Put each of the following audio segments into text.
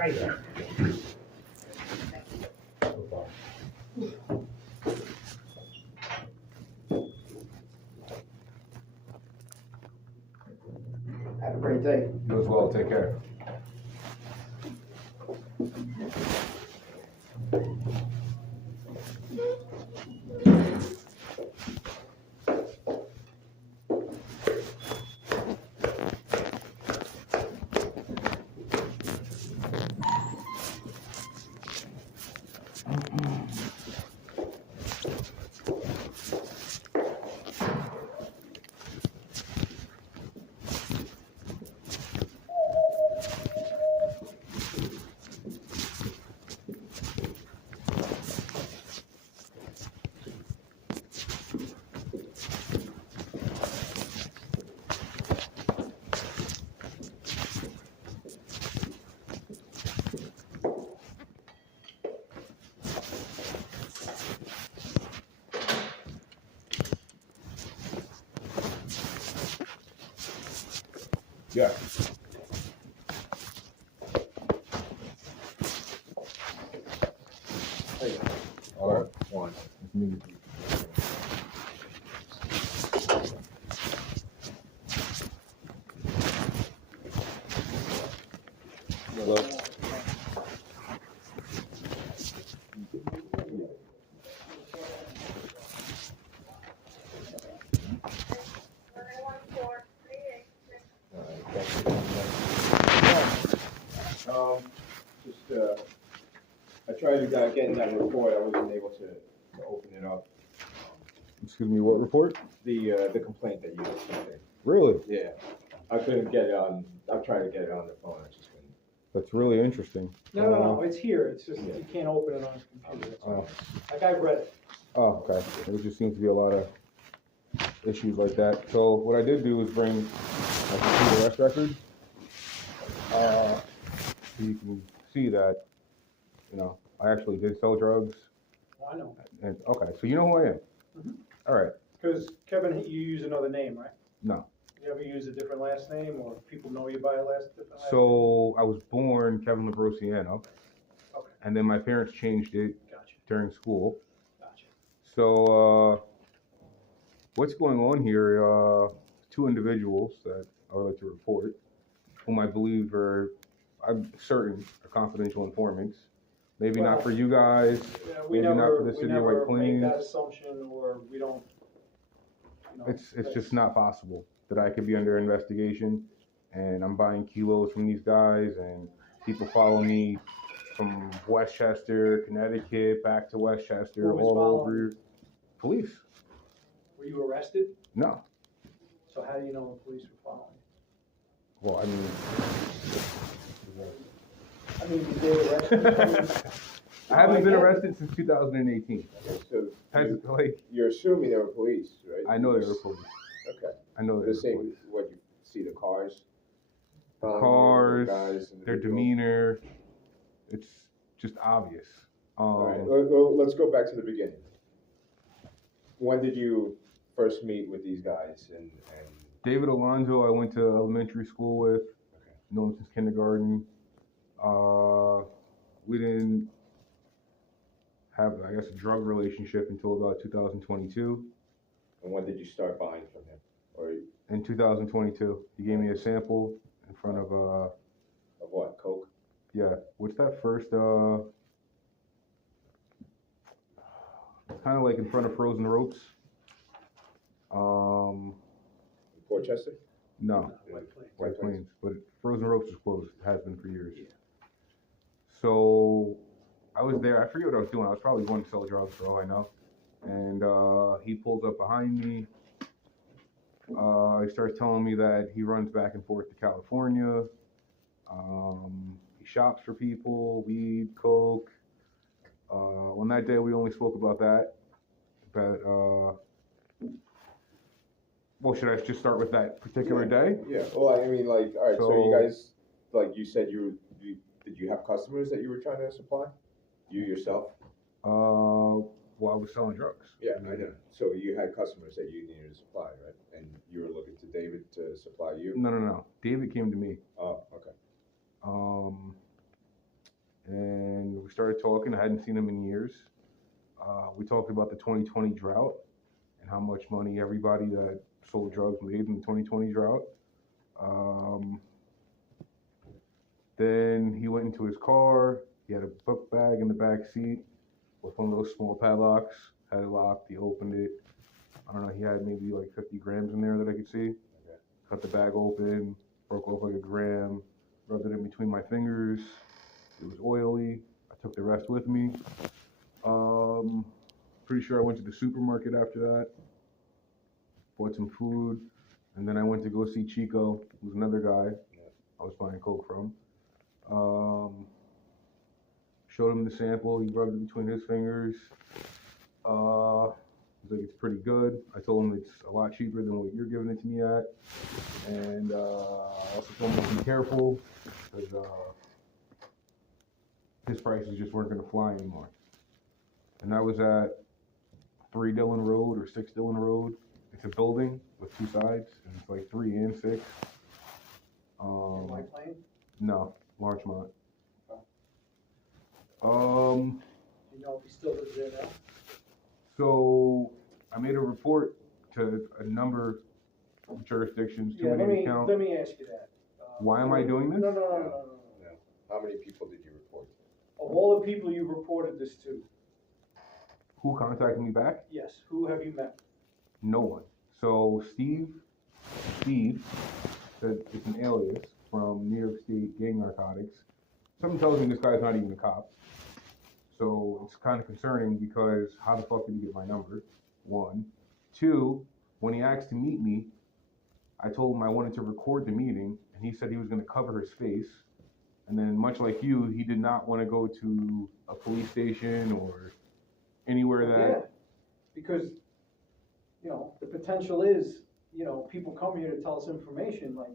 Right there. Have a great day. You as well. Take care. Yeah. Hey. All right. Juan. It's me. Hello. I tried to get in that report. I wasn't able to open it up. Excuse me, what report? The complaint that you were sending. Really? Yeah, I couldn't get it on. I'm trying to get it on the phone. I just couldn't. That's really interesting. No, it's here, it's just, you can't open it on his computer, that's all. Like, I've read it. Oh, okay. There just seems to be a lot of issues like that. So what I did do is bring my computer arrest record. So you can see that, you know, I actually did sell drugs. Well, I know, And okay, so you know who I am. Mhm. All right. because Kevin, you use another name, right? No. You ever use a different last name, or people know you by a different last name? So I was born Kevin Labrosiano, Okay, and then my parents changed it gotcha, during school. gotcha. So what's going on here? Two individuals that I would like to report, whom I believe I'm certain, are confidential informants. Maybe not for you guys. Yeah, we maybe not for never, the we city of White never make that Plains. assumption, or we don't, you know. It's just not possible that I could be under investigation, and I'm buying kilos from these guys, and people follow me from Westchester, Connecticut, back to Westchester, Who was all following over. Police? Were you arrested? No. So how do you know the police were following you? Well, I mean, I mean, you did arrest me. I haven't been arrested since 2018. So You're assuming they were police, right? I know they were police. Okay. I know they The were same. police. What you see the cars. Cars, Guys, their demeanor, it's just obvious. All right. Well, let's go back to the beginning. When did you first meet with these guys? And David Alonzo, I went to elementary school with. Okay. Known him since kindergarten. We didn't have, I guess, a drug relationship until about 2022. And when did you start buying from him? Or In 2022, he gave me a sample in front of of what? Coke? yeah. What's that first? Kind of like in front of Frozen Ropes. Portchester? No, White Plains. White Plains. But Frozen Ropes is closed. It has been for years. Yeah. So I was there. I forget what I was doing. I was probably going to sell drugs for all I know. And he pulls up behind me. He starts telling me that he runs back and forth to California. He shops for people, weed, coke. On that day, we only spoke about that. But, well, should I just start with that particular day? Yeah. Well, I mean, like, all right. So you So- guys, like you said, did you have customers that you were trying to supply? You yourself? Well, I was selling drugs. Yeah, I know. So you had customers that you needed to supply, right? And you were looking to David to supply you? No. David came to me. Oh, okay. started talking. I hadn't seen him in years. We talked about the 2020 drought and how much money everybody that sold drugs made in the 2020 drought. Then he went into his car. He had a book bag in the back seat with one of those small padlocks. Had it locked. He opened it. I don't know. He had maybe like 50 grams in there that I could see. Okay. Cut the bag open, broke off like a gram, rubbed it in between my fingers. It was oily. I took the rest with me. Pretty sure I went to the supermarket after that, bought some food, and then I went to go see Chico, who's another guy I was buying coke from. Showed him the sample. He rubbed it between his fingers. He's like, it's pretty good. I told him it's a lot cheaper than what you're giving it to me at, and I also told him to be careful because his prices just weren't going to fly anymore. And that was at 3 Dillon Road or 6 Dillon Road. It's a building with 2 sides, and it's like 3 and 6. White Plain? No, Larchmont. You know if he still lives there now? So I made a report to a number of jurisdictions. Yeah, let me count. Let me ask you that. Why am I doing this? No. How many people did you report? Of all the people you reported this to, Who contacted me back? yes, who have you met? No one. So Steve said it's an alias from New York State gang narcotics. Something tells me this guy's not even a cop. So it's kind of concerning because how the fuck did he get my number? 1. 2, when he asked to meet me, I told him I wanted to record the meeting, and he said he was going to cover his face. And then, much like you, he did not want to go to a police station or anywhere that. Yeah, because, the potential is, people come here to tell us information, like,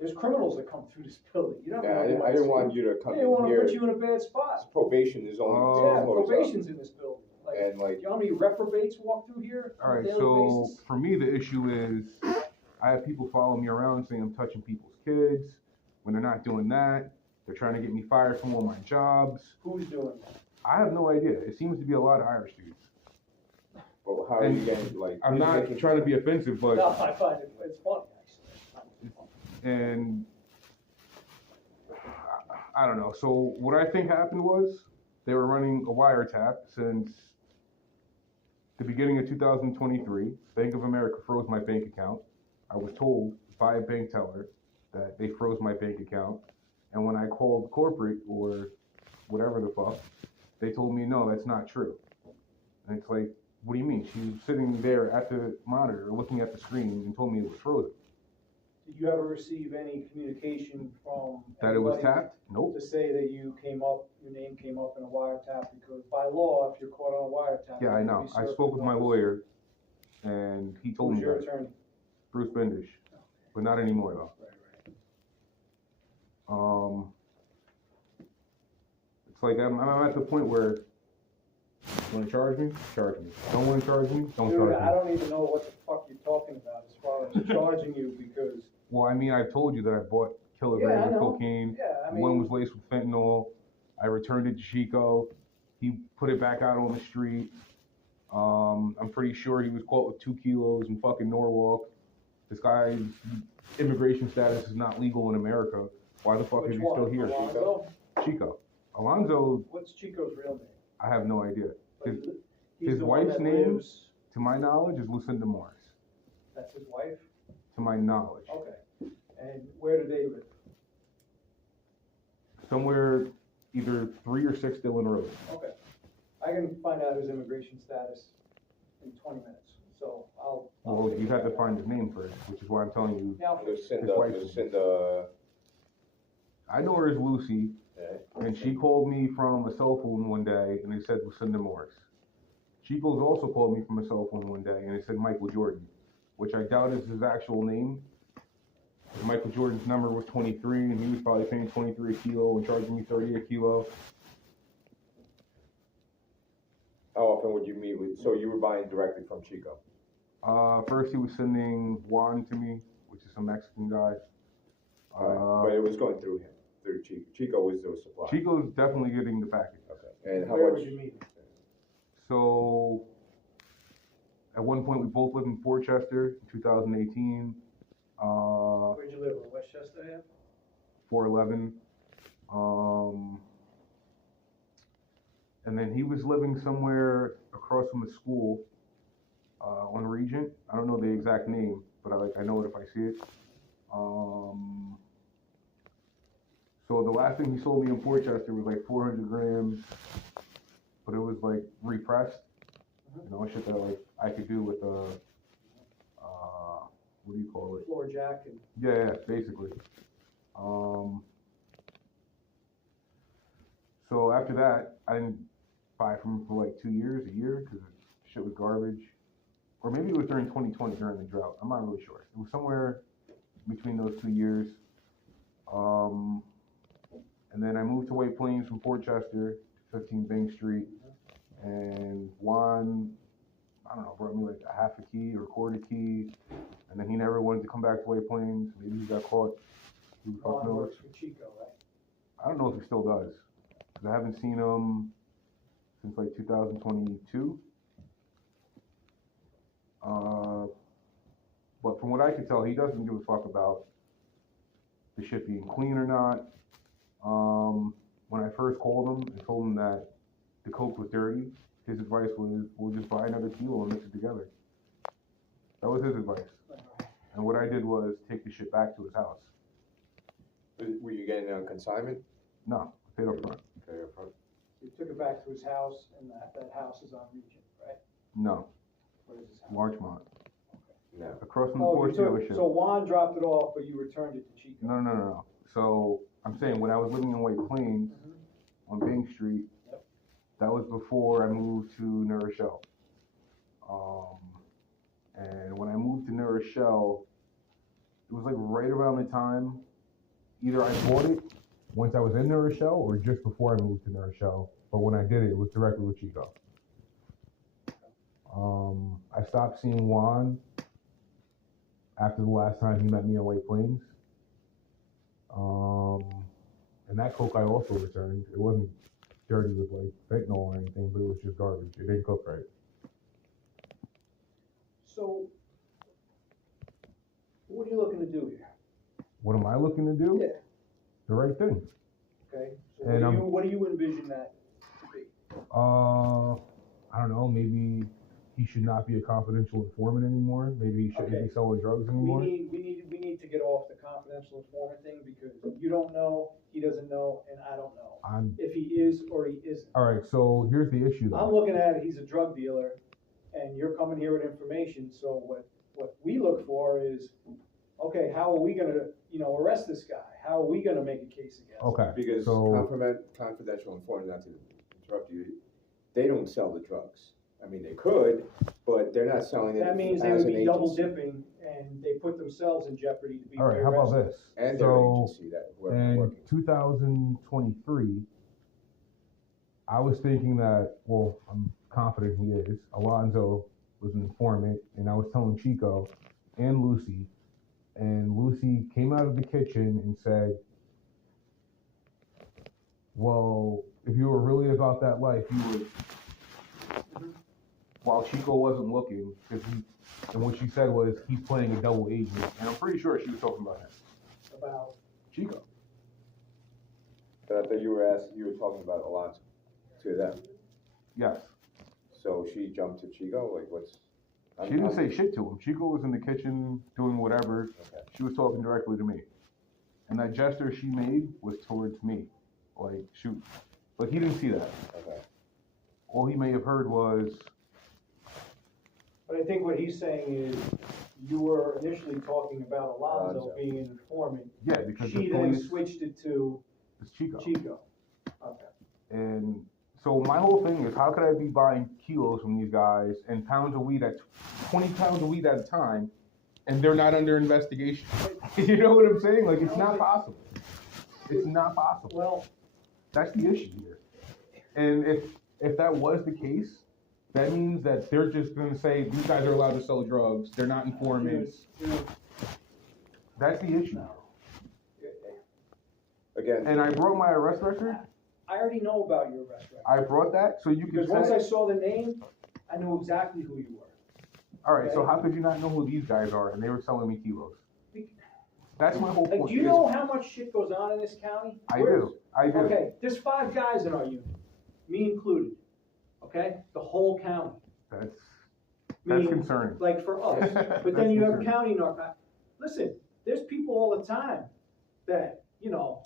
there's criminals that come through this building. You don't know. I didn't want you to come I didn't want in to here. put you in a bad spot. Probation is only. Yeah, probation's in this building. Like, And like, you know how many reprobates walk through here All on a right, daily so basis? for me, the issue is I have people follow me around saying I'm touching people's kids. When they're not doing that, they're trying to get me fired from all my jobs. Who's doing that? I have no idea. It seems to be a lot of Irish dudes. but how are you getting like? I'm not trying to be offensive, but No, I find it's funny, actually. and I don't know. So what I think happened was they were running a wiretap since the beginning of 2023. Bank of America froze my bank account. I was told by a bank teller that they froze my bank account. And when I called corporate or whatever the fuck, they told me, no, that's not true. And it's like, what do you mean? She was sitting there at the monitor looking at the screen and told me it was frozen. Did you ever receive any communication from That it was anybody tapped? Nope. to say that your name came up in a wiretap? Because by law, if you're caught on a wiretap, Yeah, I you know. can be I served spoke with my notice. lawyer, and he told Who's me your that. attorney? Bruce Bendish, but not anymore though. Right. It's like I'm at the point where want to charge me? Charge me. Don't want to charge me? Don't Dude, charge I me. don't even know what the fuck you're talking about as far as charging you because. Well, I mean, I told you that I bought Yeah, I kilograms of know. cocaine. Yeah, I mean. One was laced with fentanyl. I returned it to Chico. He put it back out on the street. I'm pretty sure he was caught with 2 kilos in fucking Norwalk. This guy's immigration status is not legal in America. Why the fuck Which is he one? still here? Alonzo? Chico. Alonzo, What's Chico's real name? I have no idea. Like, His- he's his the one wife's that name? lives- To my knowledge, is Lucinda Morris. That's his wife? To my knowledge. Okay. And where do they live? Somewhere either 3 or 6 Dillon Road. Okay. I can find out his immigration status in 20 minutes, so I'll. Well, you have to find his name first, which is why I'm telling you. Now, Lucinda. I know her as Lucy, Yeah. and she called me from a cell phone one day, and it said Lucinda Morris. Chico's also called me from a cell phone one day, and it said Michael Jordan, which I doubt is his actual name. Michael Jordan's number was 23, and he was probably paying 23 a kilo and charging me 30 a kilo. How often would you meet with? So you were buying directly from Chico. First he was sending Juan to me, which is some Mexican guy. But it was going through him. through Chico? Chico was the supplier. Chico's definitely getting the package. Okay. And how Where much? was you meeting? So at one point we both lived in Westchester in 2018. Where'd you live, in Westchester, yeah? 411. And then he was living somewhere across from the school on Regent. I don't know the exact name, but I know it if I see it. So the last thing he sold me in Portchester was like 400 grams, but it was like repressed. You know, shit that like I could do with what do you call it? Floor jack and. Yeah, basically. So after that, I didn't buy from him for like 2 years, a year, because shit was garbage. Or maybe it was during 2020 during the drought. I'm not really sure. It was somewhere between those 2 years. And then I moved to White Plains from Portchester, 15 Bank Street, and Juan, I don't know, brought me like a half a key or a quarter key, and then he never wanted to come back to White Plains. Maybe he got caught. Who the fuck Juan knows? works for Chico, right? I don't know if he still does, because I haven't seen him since like 2022. But from what I could tell, he doesn't give a fuck about the shit being clean or not. When I first called him and told him that the coke was dirty, his advice was, we'll just buy another kilo and mix it together. That was his advice. And what I did was take the shit back to his house. Were you getting it on consignment? No, I paid up front. Okay, up front. You took it back to his house, and that house is on Regent, right? No, Where is his house? Larchmont. No. Across from the Oh, Porsche dealership. so Juan dropped it off, but you returned it to Chico? No. So I'm saying when I was living in White Plains on Bank Street, Yep. that was before I moved to New Rochelle. And when I moved to New Rochelle, it was like right around the time, either I bought it once I was in New Rochelle or just before I moved to New Rochelle. But when I did it, it was directly with Chico. I stopped seeing Juan after the last time he met me in White Plains. And that coke I also returned. It wasn't dirty with like fentanyl or anything, but it was just garbage. It didn't cook right. So, what are you looking to do here? What am I looking to do? Yeah. The right thing. Okay, so And what do you envision that to be? I don't know, maybe he should not be a confidential informant anymore. Maybe he shouldn't Okay. be selling drugs anymore. We need to get off the confidential informant thing, because you don't know, he doesn't know, and I don't know if he is or he isn't. All right, so here's the issue I'm though. looking at it, he's a drug dealer, and you're coming here with information, so what we look for is, okay, how are we gonna, arrest this guy? How are we gonna make a case against him? Okay, Because so confidential informant, not to interrupt you, they don't sell the drugs. I mean, they could, but they're not selling it That means they as would an be double agency. dipping, and they put themselves in jeopardy to be all right, how about arrested. this? And their So agency that whoever in working. 2023, I was thinking that, well, I'm confident he is. Alonzo was an informant, and I was telling Chico and Lucy came out of the kitchen and said, well, if you were really about that life, you would, while Chico wasn't looking, and what she said was, he's playing a double agent, and I'm pretty sure she was talking about him. About, Chico. But I thought you were talking about Alonzo to them. Yes. So she jumped to Chico, like what's? She didn't say shit to him. Chico was in the kitchen doing whatever. Okay. She was talking directly to me. And that gesture she made was towards me. Like, shoot. Like, he didn't see that. Okay. All he may have heard was, but I think what he's saying is, you were initially talking about Alonzo being an informant. yeah, because She the then police switched it to is Chico. Chico. Okay. And so my whole thing is, how could I be buying kilos from these guys and pounds of weed 20 pounds of weed at a time, and they're not under investigation? You know what I'm saying? Like, it's not possible. It's not possible. Well, That's the issue here. And if that was the case, that means that they're just going to say, these guys are allowed to sell drugs, they're not informants. That's the issue. again. And I brought my arrest record. I already know about your arrest record. I brought that so you could Because once say. I saw the name, I knew exactly who you were. All right, so okay. how could you not know who these guys are? And they were selling me kilos. That's my whole Like, point. do you know how much shit goes on in this county? I do. Okay, there's 5 guys in our unit, me included. Okay, the whole county. That's Meaning, concerning. Like for us, but then That's you have concerning. county narcotics. Listen, there's people all the time that,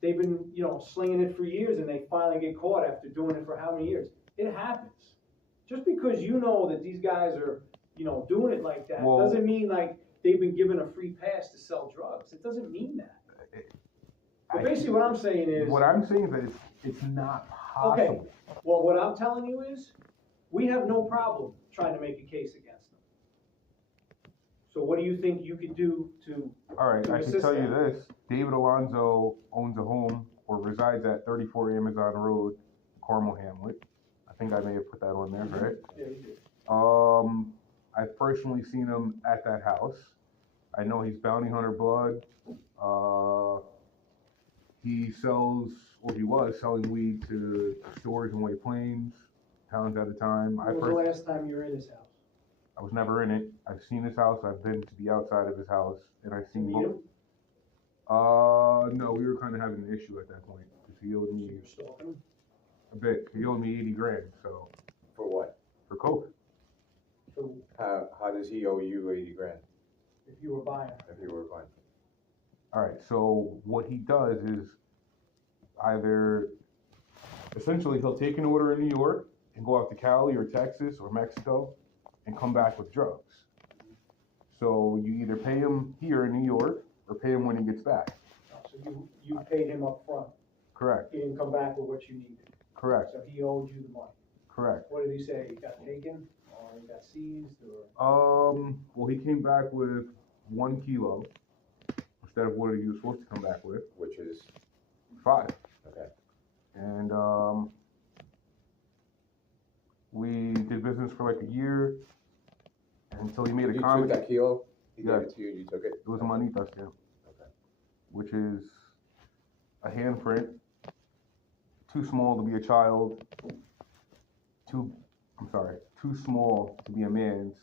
they've been, slinging it for years and they finally get caught after doing it for how many years? It happens. Just because you know that these guys are, doing it like that, Well, doesn't mean like they've been given a free pass to sell drugs. It doesn't mean that. But basically what I'm saying is. What I'm saying is that it's not possible. Okay, well, what I'm telling you is, we have no problem trying to make a case against them. So what do you think you could do to? All right, I can tell you them? this. David Alonzo owns a home or resides at 34 Amazon Road, Carmel Hamlet. I think I may have put that on there, right? Yeah, you did. I've personally seen him at that house. I know he's bounty hunter blood. He sells, or he was selling weed to stores in White Plains, towns at a time. When was the last time you were in his house? I was never in it. I've seen his house. I've been to the outside of his house, and I've seen Meet him? No, we were kind of having an issue at that point because he owed So me you were stalking him? a bit. He owed me 80 grand, so For what? for coke. So How does he owe you 80 grand if you were buying it? if you were fine? All right. So what he does is either essentially he'll take an order in New York and go out to Cali or Texas or Mexico and come back with drugs. So you either pay him here in New York or pay him when he gets back. So you paid him up front. Correct. He didn't come back with what you needed. Correct. So he owed you the money. Correct. What did he say? He got taken or he got seized or? Well, he came back with 1 kilo instead of what he was supposed to come back with, Which is 5. okay. And we did business for like a year until he made a You comment. took that kilo. He Yeah. gave it to you. You took it. It was a manita stamp, Okay. which is a handprint, too small to be a child, too small to be a man's,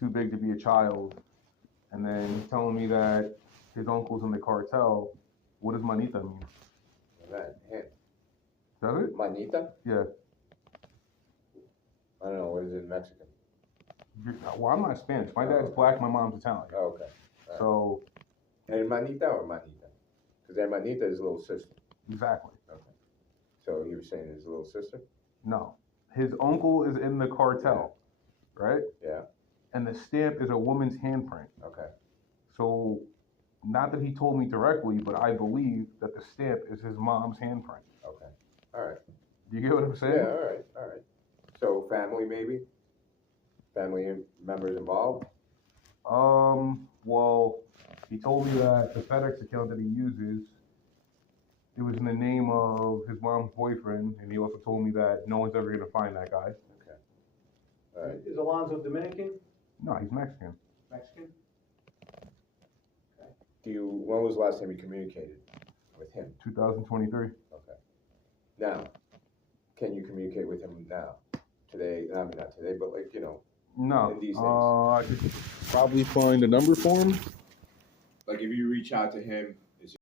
too big to be a child, and then he's telling me that his uncle's in the cartel. What does manita mean? That hand. Does it? Manita? Yeah. I don't know. What is it in Mexican? Well, I'm not Spanish. My dad's black, my mom's Italian. Oh, okay. Right. So, Hermanita or manita? Because hermanita is little sister. exactly. Okay. So you were saying his little sister? No. His uncle is in the cartel, right? Yeah. And the stamp is a woman's handprint. Okay. So, not that he told me directly, but I believe that the stamp is his mom's handprint. Okay. All right. Do you get what I'm saying? Yeah. All right. All right. So family maybe? Family members involved? Well, he told me that the FedEx account that he uses, it was in the name of his mom's boyfriend, and he also told me that no one's ever gonna find that guy. Okay. All right. Is Alonzo Dominican? No, he's Mexican. Mexican? When was the last time you communicated with him? 2023. Okay. Now, can you communicate with him now? Today, I mean not today, but like, No. in these days. I could probably find a number for him. Like if you reach out to him